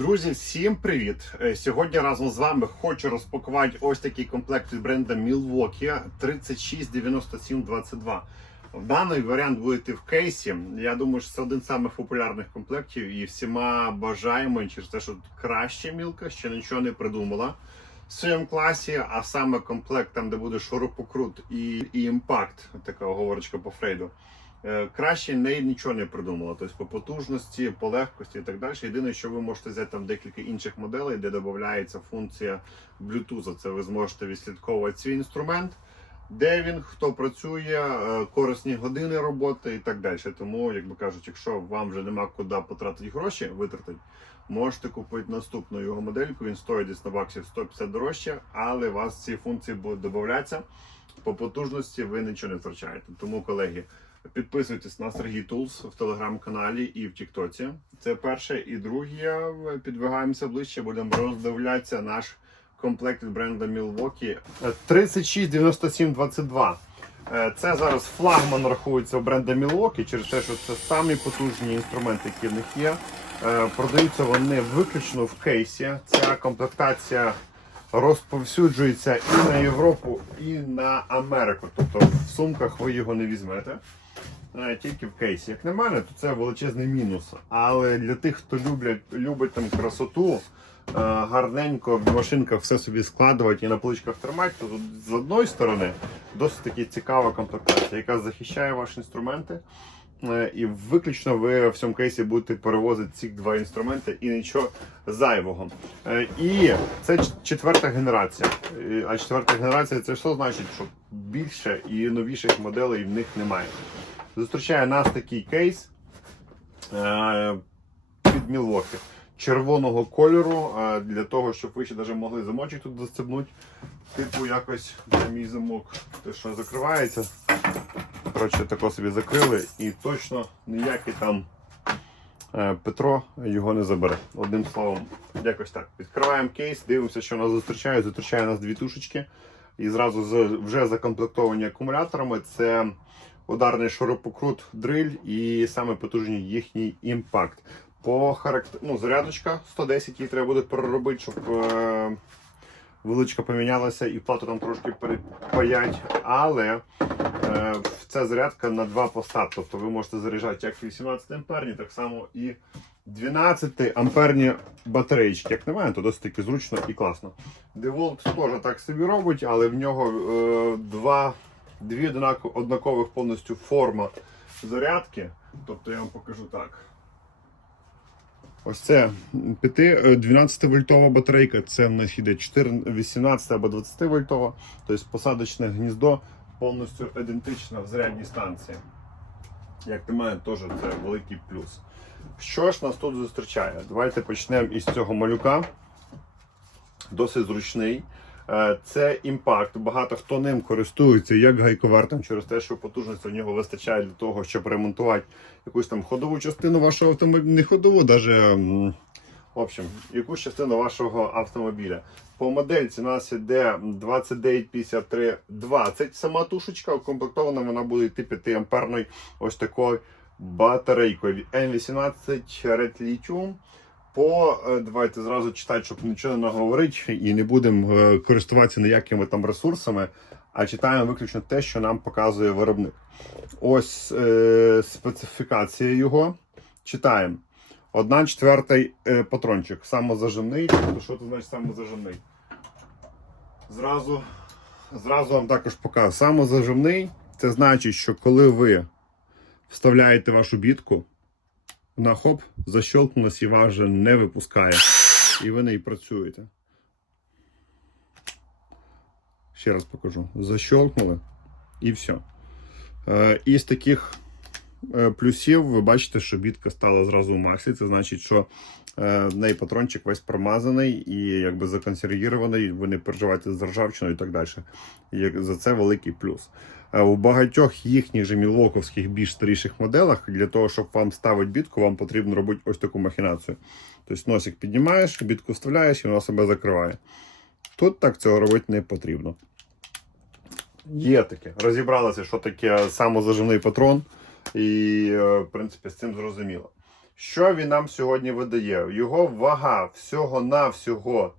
Друзі, всім привіт! Е, Сьогодні разом з вами хочу розпакувати ось такий комплект від бренда Milwaukee 369722. Даний варіант буде йти в кейсі. Я думаю, що це один з самих популярних комплектів, і всіма бажаємо через те, що краще мілка ще нічого не придумала в своєму класі, а саме комплект, там, де буде шурупокрут і, і імпакт, така оговорочка по Фрейду. Е, Краще неї нічого не придумала. Тобто по потужності, по легкості і так далі. Єдине, що ви можете взяти там декілька інших моделей, де додається функція Bluetooth. Це ви зможете відслідковувати свій інструмент, де він, хто працює, е, корисні години роботи і так далі. Тому, як би кажуть, якщо вам вже нема куди потратити гроші, витратити, можете купити наступну його модельку. Він стоїть десь на баксів 150 дорожче, але у вас ці функції будуть додатися. По потужності ви нічого не втрачаєте. Тому, колеги. Підписуйтесь на Сергій Тулс в телеграм-каналі і в Тіктоці. Це перше. І друге, підвигаємося ближче, будемо роздивлятися наш комплект від бренду Milwaukee 369722. Е, Це зараз флагман рахується у бренда Milwaukee через те, що це самі потужні інструменти, які в них є. Е, Продаються вони виключно в кейсі. Ця комплектація розповсюджується і на Європу, і на Америку. Тобто в сумках ви його не візьмете. Е, Тільки в кейсі. Як на мене, то це величезний мінус. Але для тих, хто люблять, любить там красоту, е, гарненько в машинках все собі складувати і на поличках тримати, то з одної сторони досить таки цікава комплектація, яка захищає ваші інструменти. Е, І виключно ви в цьому кейсі будете перевозити ці два інструменти і нічого зайвого. Е, І це четверта генерація. Е, А четверта генерація це що значить, що більше і новіших моделей в них немає. Зустрічає нас такий кейс під Milwaukee червоного кольору для того, щоб ви ще навіть могли замочок тут застебнути. Типу якось мій замок те, що закривається. Коротше, тако собі закрили і точно ніякий там е, Петро його не забере. Одним словом, якось так. Відкриваємо кейс, дивимося, що нас зустрічає. Зустрічає нас дві тушечки. І зразу вже закомплектовані акумуляторами. Це ударний шурупокрут дриль і саме потужний їхній імпакт. По характер... ну, зарядочка 110 її треба буде переробити, щоб е... величка помінялася і плату там трошки перепаять. Але е... ця зарядка на два поста. Тобто ви можете заряджати як 18 амперні, так само і 12 амперні батареїчки. Як мене, то досить таки зручно і класно. DeWalt теж так собі робить, але в нього е... два дві однакових повністю форма зарядки. Тобто я вам покажу так. Ось це 12 вольтова батарейка, це в нас йде 4, 18 або 20 вольтова, тобто посадочне гніздо повністю ідентичне в зарядній станції. Як на мене, теж це великий плюс. Що ж нас тут зустрічає? Давайте почнемо із цього малюка. Досить зручний. Е, Це імпакт. Багато хто ним користується як гайковертом через те, що потужності в нього вистачає для того, щоб ремонтувати якусь там ходову частину вашого автомобіля. Не ходову, м, в общем, якусь частину вашого автомобіля. По модельці у нас іде 295320. Сама тушечка укомплектована, вона буде йти 5 амперною ось такою батарейкою. М18 Red Lithium. По е, давайте зразу читати, щоб нічого не наговорити і не будемо е, користуватися ніякими там ресурсами, а читаємо виключно те, що нам показує виробник. Ось е, специфікація його. Читаємо. Одна четвертий е, патрончик. Самозажимний. Що це значить самозажимний? Зразу, зразу вам також показую. Самозажимний це значить, що коли ви вставляєте вашу бітку, вона хоп, защелкнулась і вас вже не випускає. І ви неї працюєте. Ще раз покажу. Защелкнули і все. Е, із таких плюсів ви бачите, що бітка стала зразу в максі. Це значить, що е, в неї патрончик весь промазаний і якби законсервірований, ви не переживаєте з ржавчиною і так далі. І за це великий плюс. Е, У багатьох їхніх же мілоковських більш старіших моделах для того, щоб вам ставити бітку, вам потрібно робити ось таку махінацію. Тобто носик піднімаєш, бітку вставляєш і вона себе закриває. Тут так цього робити не потрібно. Є таке. Розібралися, що таке самозажимний патрон, і, е, в принципі, з цим зрозуміло. Що він нам сьогодні видає? Його вага всього-навсього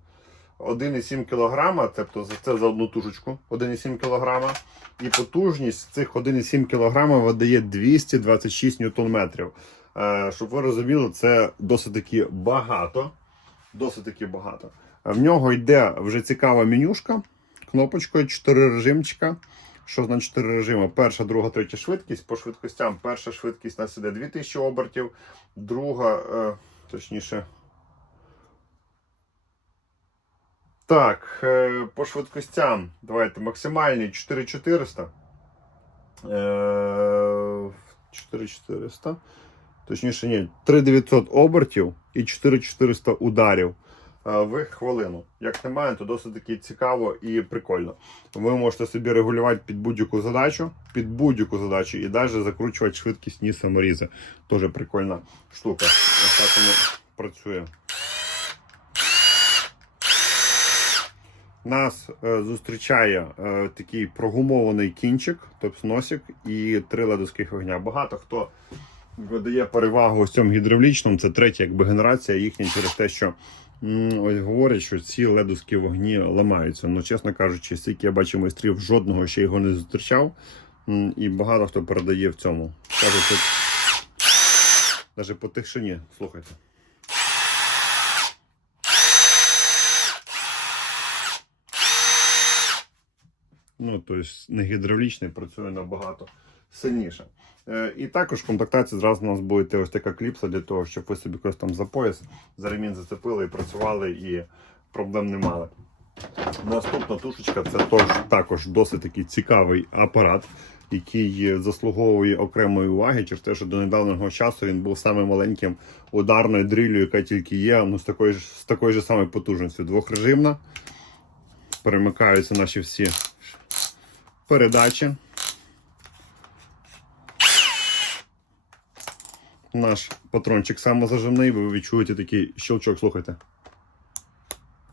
1,7 кг, тобто це за одну тужечку 1,7 кг. І потужність цих 1,7 кг видає 226 ньютон-метрів. Е, Щоб ви розуміли, це досить таки багато. Досить таки багато. В нього йде вже цікава менюшка, кнопочкою 4 режимчика. Що значить 4 режими? Перша, друга, третя швидкість. По швидкостям перша швидкість у нас іде 2000 обертів, друга, е, точніше. Так, е, по швидкостям. Давайте максимальний 4400. Е, 4400. Точніше, ні, 3900 обертів і 4400 ударів в хвилину. Як мене, то досить таки цікаво і прикольно. Ви можете собі регулювати під будь-яку задачу, під будь-яку задачу і навіть закручувати швидкісні саморізи. Теж прикольна штука. Ось так воно працює. Нас е, зустрічає е, такий прогумований кінчик, тобто носик і три ледовських вогня. Багато хто видає перевагу ось цьому гідравлічному. Це третя якби, генерація їхня через те, що ось говорять, що ці ледовські вогні ламаються. Ну, чесно кажучи, стільки я бачив майстрів, жодного ще його не зустрічав. І багато хто передає в цьому. Кажуть, що навіть по тишині, слухайте. Ну, тобто не гідравлічний, працює набагато сильніше. Е, І також в комплектації зразу у нас буде ось така кліпса для того, щоб ви собі якось там за пояс, за ремінь зацепили і працювали, і проблем не мали. Наступна тушечка це також досить такий цікавий апарат, який заслуговує окремої уваги через те, що до недавнього часу він був самим маленьким ударною дріллю, яка тільки є, ну, з такою ж з такою ж самою потужністю. Двохрежимна. Перемикаються наші всі передачі. Наш патрончик самозажимний, ви відчуєте такий щелчок, слухайте.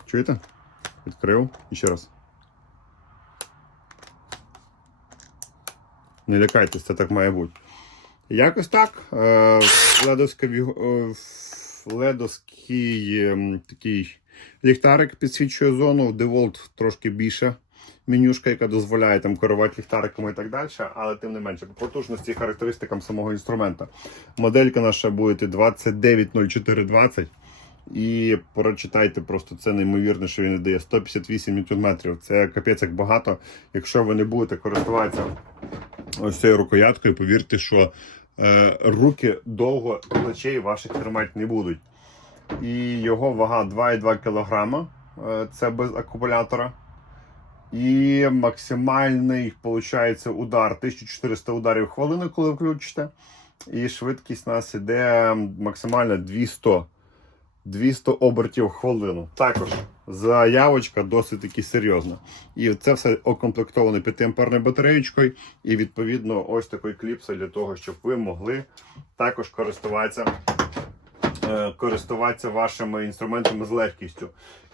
Чуєте? Відкрив і ще раз. Не лякайтесь, це так має бути. Якось так. Е, е, ледовський ем, такий ліхтарик підсвічує зону, DeWalt трошки більше менюшка, яка дозволяє там керувати ліхтариками і так далі, але тим не менше, по потужності і характеристикам самого інструмента. Моделька наша буде 290420. І прочитайте просто це неймовірно, що він дає 158 Нм. Це капець як багато. Якщо ви не будете користуватися ось цією рукояткою, повірте, що е, руки довго плечей ваших тримати не будуть. І його вага 2,2 кг. Е, це без акумулятора. І максимальний виходить, удар 1400 ударів в хвилину, коли включите. І швидкість у нас іде максимально 200. 200 обертів в хвилину. Також заявочка досить таки серйозна. І це все окомплектоване 5 амперною батареєчкою, і відповідно ось такою кліпсою для того, щоб ви могли також користуватися, користуватися вашими інструментами з легкістю.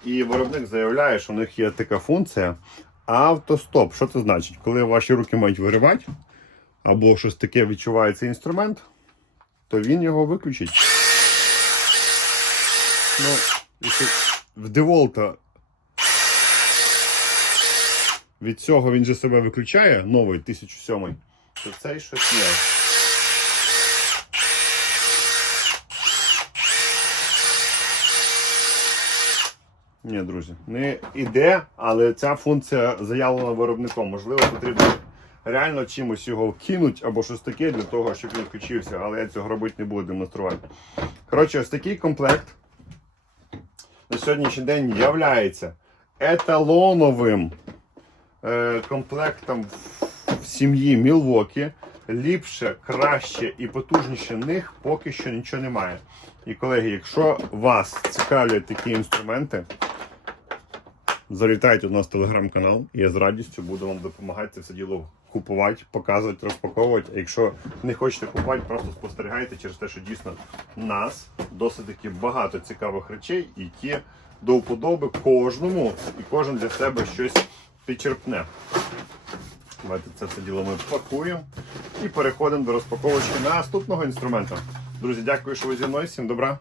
І виробник заявляє, що у них є така функція автостоп. Що це значить? Коли ваші руки мають виривати, або щось таке відчуває цей інструмент, то він його виключить. Ну, якщо в Деволта від цього він же себе виключає, новий 1007, то цей щось не. Ні, друзі, не іде, але ця функція заявлена виробником. Можливо, потрібно реально чимось його вкинуть або щось таке для того, щоб він включився, але я цього робити не буду демонструвати. Коротше, ось такий комплект на сьогоднішній день являється еталоновим е, комплектом в сім'ї Мілвокі. Ліпше, краще і потужніше них поки що нічого немає. І колеги, якщо вас цікавлять такі інструменти, залітайте до нас телеграм-канал, я з радістю буду вам допомагати це все діло купувати, показувати, розпаковувати. А якщо не хочете купувати, просто спостерігайте через те, що дійсно нас досить таки багато цікавих речей, які до вподоби кожному, і кожен для себе щось підчерпне. Давайте це все діло ми пакуємо і переходимо до розпаковочки наступного інструменту. Друзі, дякую, що ви зі мною. Всім добра.